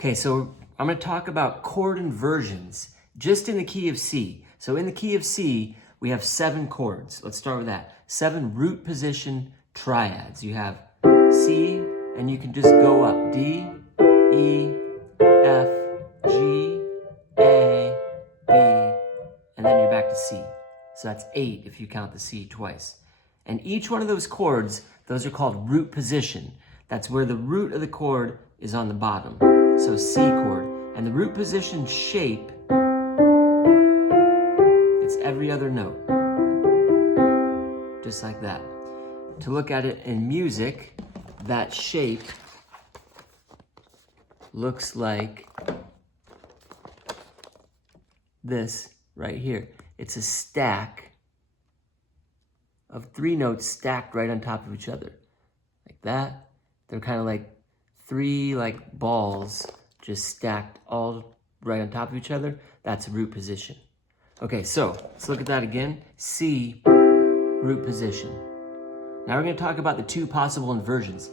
Okay, so I'm going to talk about chord inversions just in the key of C. So in the key of C, we have 7 chords. Let's start with that. 7 root position triads. You have C, and you can just go up. D, E, F, G, A, B, and then you're back to C. So that's 8 if you count the C twice. And each one of those chords, those are called root position. That's where the root of the chord is on the bottom. So C chord. And the root position shape, it's every other note. Just like that. To look at it in music, that shape looks like this right here. It's a stack of 3 notes stacked right on top of each other. Like that. They're kind of like 3 like balls just stacked all right on top of each other. That's a root position. Okay, so let's look at that again. C, root position. Now we're going to talk about the 2 possible inversions.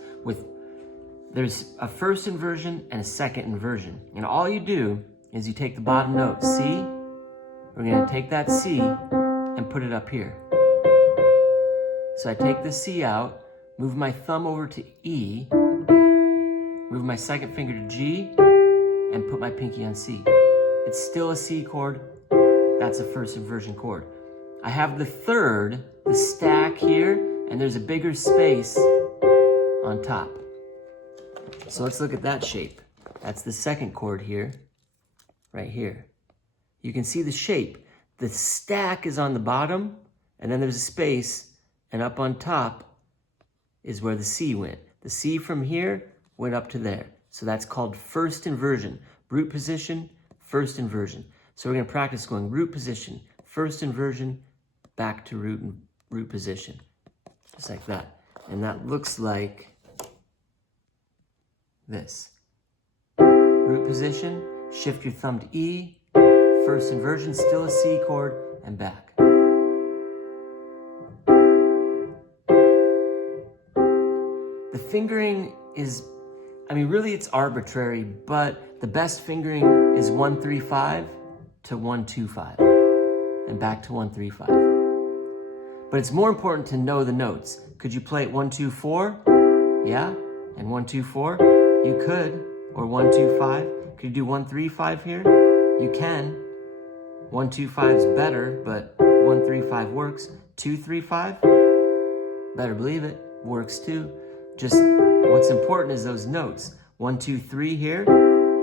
There's a first inversion and a second inversion. And all you do is you take the bottom note, C. We're going to take that C and put it up here. So I take the C out, move my thumb over to E, move my second finger to G, and put my pinky on C. It's still a C chord. That's a first inversion chord. I have the third, the stack here, and there's a bigger space on top. So let's look at that shape. That's the second chord here, right here. You can see the shape. The stack is on the bottom, and then there's a space, and up on top is where the C went. The C from here went up to there. So that's called first inversion. Root position, first inversion. So we're going to practice going root position, first inversion, back to root position. Just like that. And that looks like this. Root position, shift your thumb to E, first inversion, still a C chord, and back. The fingering is, really it's arbitrary, but the best fingering is 1-3-5 to 1-2-5 and back to 1-3-5. But it's more important to know the notes. Could you play it 1-2-4? Yeah, and 1-2-4? You could, or 1-2-5. Could you do 1-3-5 here? You can. 1-2-5 is better, but 1-3-5 works. 2-3-5? Better believe it, works too. Just what's important is those notes. 1-2-3 here,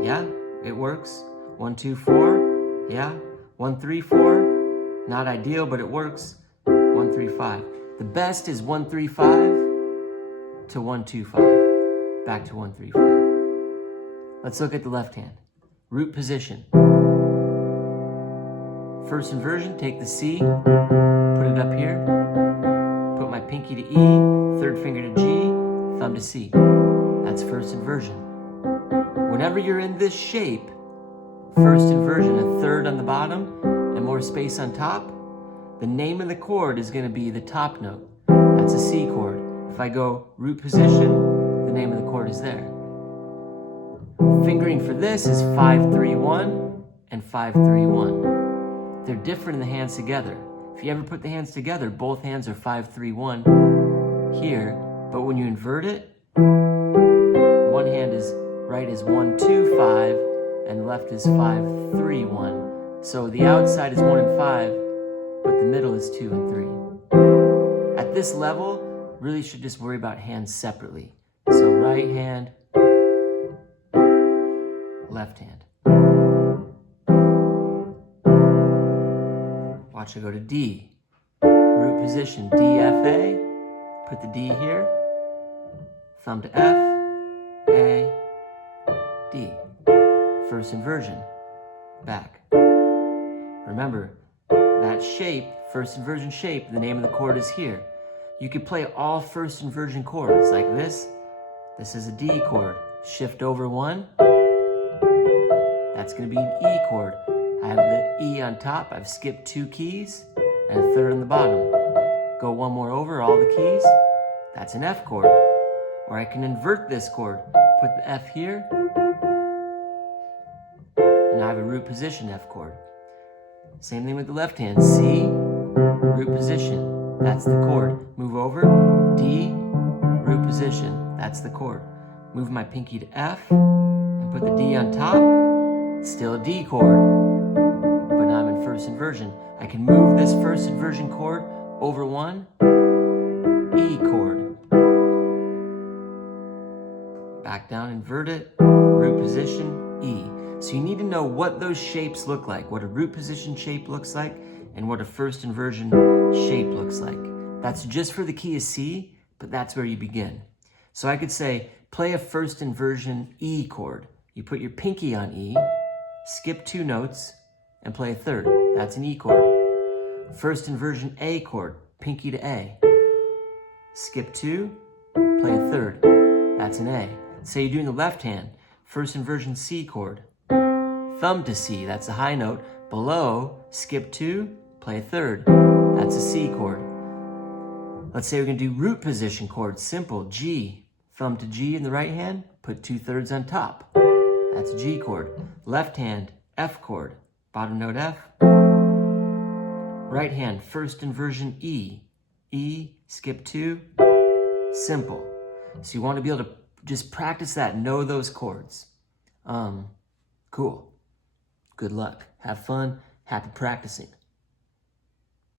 yeah, it works. 1-2-4, yeah. 1-3-4, not ideal, but it works. 1-3-5. The best is 1-3-5 to 1-2-5. Back to 1-3-5. Let's look at the left hand. Root position. First inversion, take the C, put it up here, put my pinky to E, third finger to G, thumb to C. That's first inversion. Whenever you're in this shape, first inversion, a third on the bottom and more space on top, the name of the chord is going to be the top note. That's a C chord. If I go root position, the name of the chord is there. Fingering for this is 5-3-1 and 5-3-1. They're different in the hands together. If you ever put the hands together, both hands are 5-3-1 here, but when you invert it, one hand is right is 1-2-5 and left is 5-3-1. So the outside is 1 and 5, but the middle is 2 and 3. At this level, really should just worry about hands separately. So right hand, left hand. Watch I go to D. Root position, D, F, A. Put the D here. Thumb to F, A, D. First inversion, back. Remember, that shape, first inversion shape, the name of the chord is here. You could play all first inversion chords like this. This is a D chord. Shift over 1. That's going to be an E chord. I have the E on top. I've skipped 2 keys and a third on the bottom. Go 1 more over, all the keys. That's an F chord. Or I can invert this chord. Put the F here have a root position F chord. Same thing with the left hand. C, root position, that's the chord. Move over, D, root position, that's the chord. Move my pinky to F and put the D on top, still a D chord, but now I'm in first inversion. I can move this first inversion chord over one, E chord. Back down, invert it, root position, E. So you need to know what those shapes look like, what a root position shape looks like, and what a first inversion shape looks like. That's just for the key of C, but that's where you begin. So I could say, play a first inversion E chord. You put your pinky on E, skip 2 notes, and play a third. That's an E chord. First inversion A chord, pinky to A. Skip 2, play a third. That's an A. Say you're doing the left hand, first inversion C chord. Thumb to C, that's a high note. Below, skip 2, play a third. That's a C chord. Let's say we're gonna do root position chords, simple, G. Thumb to G in the right hand, put 2/3 on top. That's a G chord. Left hand, F chord, bottom note F. Right hand, first inversion E. E, skip 2, simple. So you want to be able to just practice that, know those chords. Cool. Good luck. Have fun. Happy practicing.